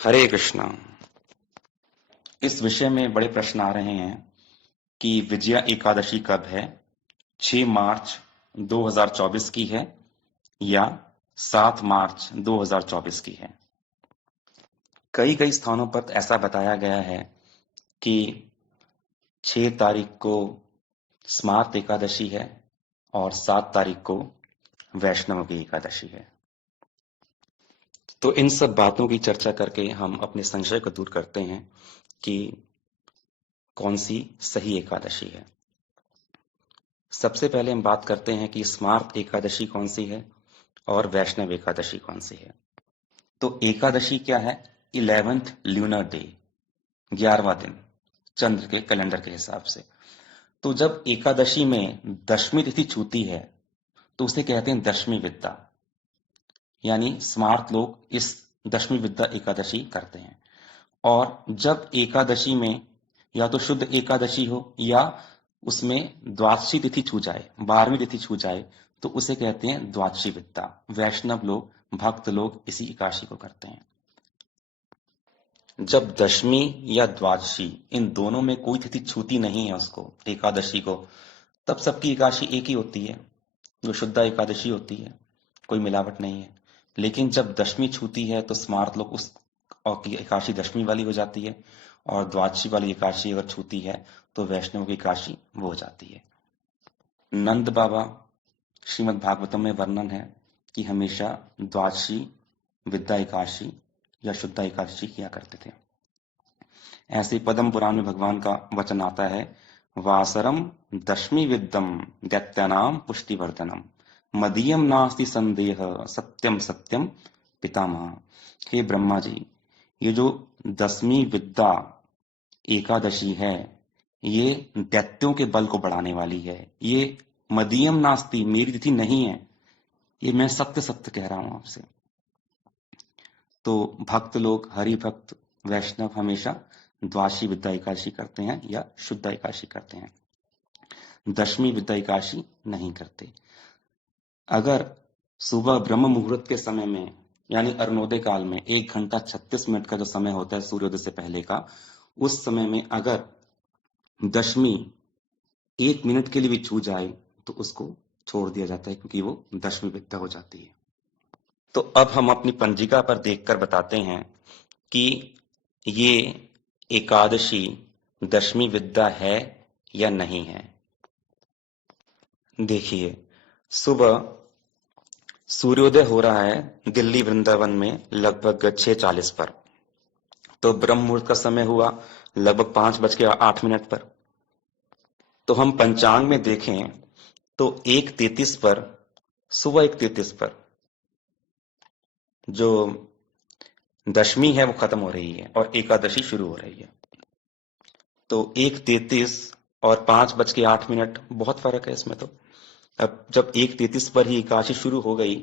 हरे कृष्णा। इस विषय में बड़े प्रश्न आ रहे हैं कि विजया एकादशी कब है। 6 मार्च 2024 की है या 7 मार्च 2024 की है। कई कई स्थानों पर ऐसा बताया गया है कि 6 तारीख को स्मार्त एकादशी है और 7 तारीख को वैष्णव की एकादशी है। तो इन सब बातों की चर्चा करके हम अपने संशय को दूर करते हैं कि कौन सी सही एकादशी है। सबसे पहले हम बात करते हैं कि स्मार्त एकादशी कौन सी है और वैष्णव एकादशी कौन सी है। तो एकादशी क्या है? 11th ल्यूनर डे, 11वां दिन चंद्र के कैलेंडर के हिसाब से। तो जब एकादशी में दशमी तिथि छूती है तो उसे कहते हैं दशमी विद्या, यानी स्मार्त लोग इस दशमी विद्या एकादशी करते हैं। और जब एकादशी में या तो शुद्ध एकादशी हो या उसमें द्वादशी तिथि छू जाए, 12वीं तिथि छू जाए, तो उसे कहते हैं द्वादशी विद्या। वैष्णव लोग, भक्त लोग इसी एकादशी को करते हैं। जब दशमी या द्वादशी इन दोनों में कोई तिथि छूती नहीं है उसको, एकादशी को, तब सबकी एकादशी एक ही होती है, जो शुद्ध एकादशी होती है, कोई मिलावट नहीं है। लेकिन जब दशमी छूती है तो स्मार्त लोग उस और की एकादशी दशमी वाली हो जाती है, और द्वादशी वाली एकादशी अगर छूती है तो वैष्णव की एकादशी वो हो जाती है। नंद बाबा श्रीमद् भागवतम में वर्णन है कि हमेशा द्वादशी विद्या एकादशी या शुद्ध एकादशी किया करते थे। ऐसे पद्म पुराण में भगवान का वचन आता है, वासरम दशमी विद्यम दैत्यानाम पुष्टिवर्धनम मदीयम नास्ति संदेह सत्यम सत्यम पितामह। हे ब्रह्मा जी, ये जो 10वीं विद्या एकादशी है, ये दैत्यों के बल को बढ़ाने वाली है। ये मदीयम नास्ति, मेरी तिथि नहीं है, ये मैं सत्य सत्य कह रहा हूं आपसे। तो भक्त लोग, हरि भक्त वैष्णव हमेशा द्वादशी विद्या एकादशी करते हैं या शुद्ध एकादशी करते हैं, दशमी विद्या एकादशी नहीं करते। अगर सुबह ब्रह्म मुहूर्त के समय में, यानी अरुणोदय काल में 1 घंटा 36 मिनट का जो समय होता है सूर्योदय से पहले का, उस समय में अगर दशमी 1 मिनट के लिए भी छू जाए तो उसको छोड़ दिया जाता है, क्योंकि वो दशमी विद्या हो जाती है। तो अब हम अपनी पंजिका पर देखकर बताते हैं कि ये एकादशी दशमी विद्या है या नहीं है। देखिए, सुबह सूर्योदय हो रहा है दिल्ली वृंदावन में लगभग 6:40 पर। तो ब्रह्म मुहूर्त का समय हुआ लगभग 5:08 पर। तो हम पंचांग में देखें तो 1:33 पर, सुबह 1:33 पर जो दशमी है वो खत्म हो रही है और एकादशी शुरू हो रही है। तो 1:33 और 5:08, बहुत फर्क है इसमें। तो अब जब 1:33 पर ही एकादशी शुरू हो गई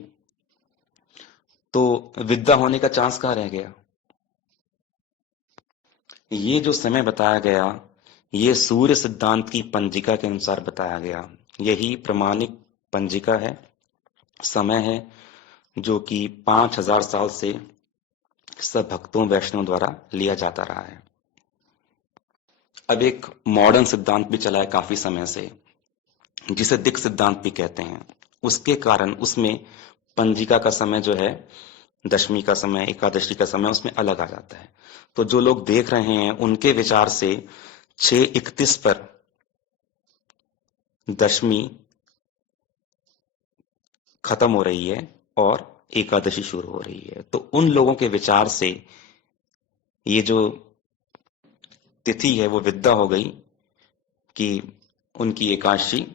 तो विद्या होने का चांस कहाँ रह गया। ये जो समय बताया गया, ये सूर्य सिद्धांत की पंजिका के अनुसार बताया गया। यही प्रमाणिक पंजिका है, समय है, जो कि 5000 साल से सब भक्तों वैष्णव द्वारा लिया जाता रहा है। अब एक मॉडर्न सिद्धांत भी चला है काफी समय से, जिसे दिक् सिद्धांत भी कहते हैं। उसके कारण उसमें पंजिका का समय जो है, दशमी का समय, एकादशी का समय, उसमें अलग आ जाता है। तो जो लोग देख रहे हैं उनके विचार से 6:31 पर दशमी खत्म हो रही है और एकादशी शुरू हो रही है। तो उन लोगों के विचार से ये जो तिथि है वो विद्या हो गई कि उनकी एकादशी,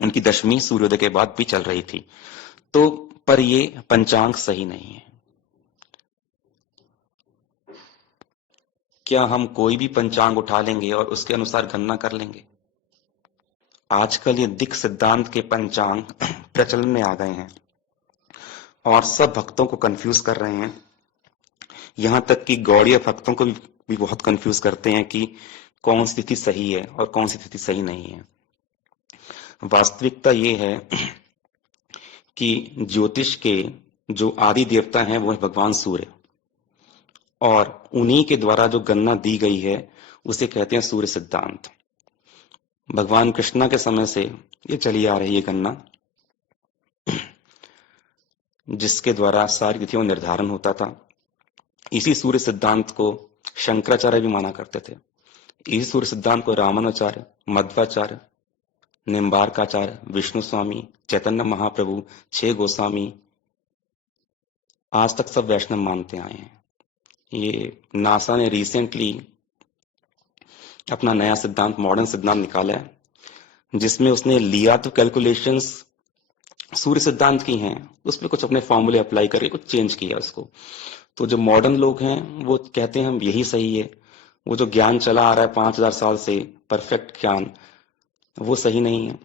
उनकी दशमी सूर्योदय के बाद भी चल रही थी। तो पर ये पंचांग सही नहीं है। क्या हम कोई भी पंचांग उठा लेंगे और उसके अनुसार गणना कर लेंगे? आजकल ये दिक् सिद्धांत के पंचांग प्रचलन में आ गए हैं और सब भक्तों को कंफ्यूज कर रहे हैं। यहां तक कि गौड़ीय भक्तों को भी बहुत कंफ्यूज करते हैं कि कौन सी तिथि सही है और कौन सी तिथि सही नहीं है। वास्तविकता ये है कि ज्योतिष के जो आदि देवता हैं वो है भगवान सूर्य, और उन्हीं के द्वारा जो गणना दी गई है उसे कहते हैं सूर्य सिद्धांत। भगवान कृष्णा के समय से ये चली आ रही है गणना, जिसके द्वारा सारी तिथियों का निर्धारण होता था। इसी सूर्य सिद्धांत को शंकराचार्य भी माना करते थे। इसी सूर्य सिद्धांत को रामानुचार्य, मध्वाचार्य, निम्बार्काचार्य, विष्णु स्वामी, चैतन्य महाप्रभु, 6 गोस्वामी, आज तक सब वैष्णव मानते आए हैं। ये नासा ने रिसेंटली अपना नया सिद्धांत, मॉडर्न सिद्धांत निकाला है, जिसमें उसने लिया तो कैलकुलेशंस सूर्य सिद्धांत की हैं, उसमें कुछ अपने फॉर्मूले अप्लाई करके कुछ चेंज किया उसको। तो जो मॉडर्न लोग हैं वो कहते हैं हम यही सही है, वो जो ज्ञान चला आ रहा है 5000 साल से, परफेक्ट ज्ञान, वो सही नहीं है।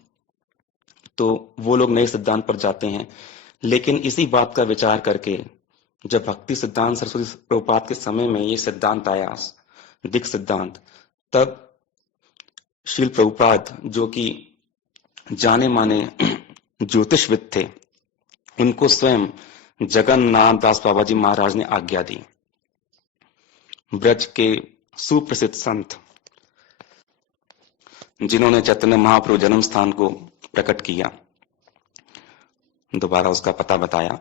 तो वो लोग नए सिद्धांत पर जाते हैं। लेकिन इसी बात का विचार करके जब भक्ति सिद्धांत सरस्वती प्रभुपाद के समय में ये सिद्धांत आया, दिक् सिद्धांत, तब श्रील प्रभुपाद जो कि जाने माने ज्योतिषविद थे, उनको स्वयं जगन्नाथ दास बाबा जी महाराज ने आज्ञा दी। ब्रज के सुप्रसिद्ध संत जिन्होंने चैतन्य महाप्रभु जन्म स्थान को प्रकट किया, दोबारा उसका पता बताया,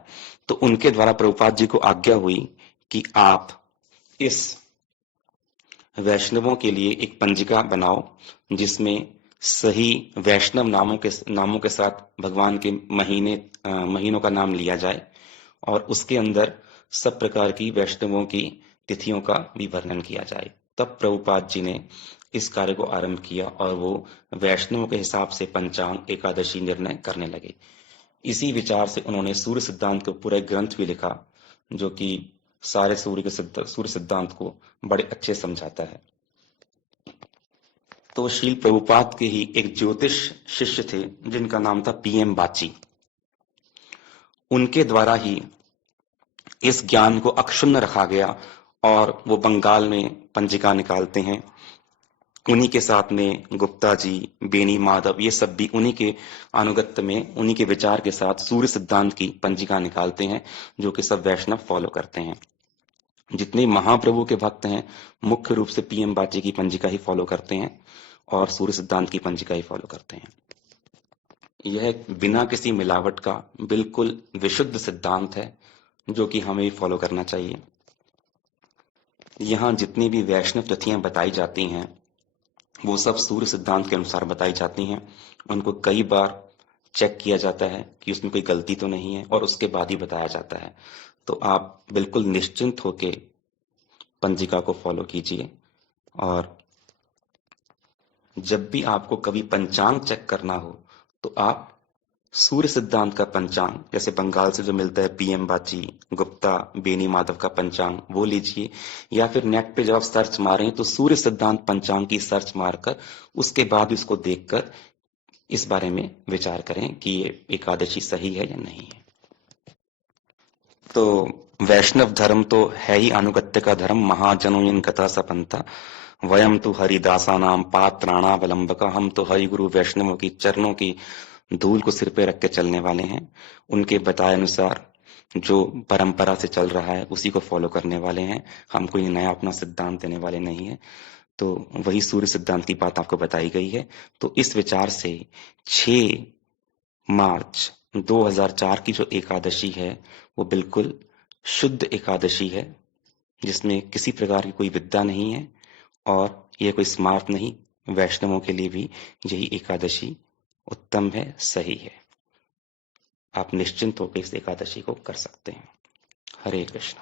तो उनके द्वारा प्रभुपाद जी को आज्ञा हुई कि आप इस वैष्णवों के लिए एक पंजिका बनाओ, जिसमें सही वैष्णव नामों के साथ भगवान के महीनों का नाम लिया जाए, और उसके अंदर सब प्रकार की वैष्णवों की तिथियों का भी वर्णन किया जाए। तब प्रभुपाद जी ने इस कार्य को आरंभ किया और वो वैष्णवों के हिसाब से पंचांग, एकादशी निर्णय करने लगे। इसी विचार से उन्होंने सूर्य सिद्धांत को पूरा ग्रंथ भी लिखा, जो कि सारे सूर्य सिद्धांत को बड़े अच्छे समझाता है। तो शील प्रभुपाद के ही एक ज्योतिष शिष्य थे जिनका नाम था PM बाची। उनके द्वारा ही इस ज्ञान को अक्षुण्ण रखा गया और वो बंगाल में पंजिका निकालते हैं। उन्हीं के साथ में गुप्ता जी, बेनी माधव, ये सब भी उन्हीं के अनुगत्य में, उन्हीं के विचार के साथ सूर्य सिद्धांत की पंजिका निकालते हैं, जो कि सब वैष्णव फॉलो करते हैं। जितने महाप्रभु के भक्त हैं मुख्य रूप से PM बाची की पंजिका ही फॉलो करते हैं और सूर्य सिद्धांत की पंजिका ही फॉलो करते हैं। यह बिना किसी मिलावट का बिल्कुल विशुद्ध सिद्धांत है, जो कि हमें भी फॉलो करना चाहिए। यहाँ जितनी भी वैष्णव तिथियां बताई जाती हैं वो सब सूर्य सिद्धांत के अनुसार बताई जाती हैं। उनको कई बार चेक किया जाता है कि उसमें कोई गलती तो नहीं है, और उसके बाद ही बताया जाता है। तो आप बिल्कुल निश्चिंत होके पंजिका को फॉलो कीजिए। और जब भी आपको कभी पंचांग चेक करना हो तो आप सूर्य सिद्धांत का पंचांग, जैसे बंगाल से जो मिलता है PM बाची, गुप्ता, बेनी माधव का पंचांग, वो लीजिए, या फिर नेट पे जब आप सर्च मारें तो सूर्य सिद्धांत पंचांग की सर्च मारकर उसके बाद इसको देखकर इस बारे में विचार करें कि ये एकादशी सही है या नहीं है। तो वैष्णव धर्म तो है ही अनुगत्य का धर्म, महाजनों कथा सपंता, वयम तो हरिदासानाम पात्राणावलंबका, हम तो हरि गुरु वैष्णवों की चरणों की धूल को सिर पे रख के चलने वाले हैं। उनके बताए अनुसार जो परंपरा से चल रहा है उसी को फॉलो करने वाले हैं। हम कोई नया अपना सिद्धांत देने वाले नहीं है। तो वही सूर्य सिद्धांत की बात आपको बताई गई है। तो इस विचार से 6 मार्च 2004 की जो एकादशी है वो बिल्कुल शुद्ध एकादशी है, जिसमें किसी प्रकार की कोई विद्या नहीं है और यह कोई स्मार्ट नहीं। वैष्णवों के लिए भी यही एकादशी उत्तम है, सही है। आप निश्चिंत होकर इस एकादशी को कर सकते हैं। हरे कृष्ण।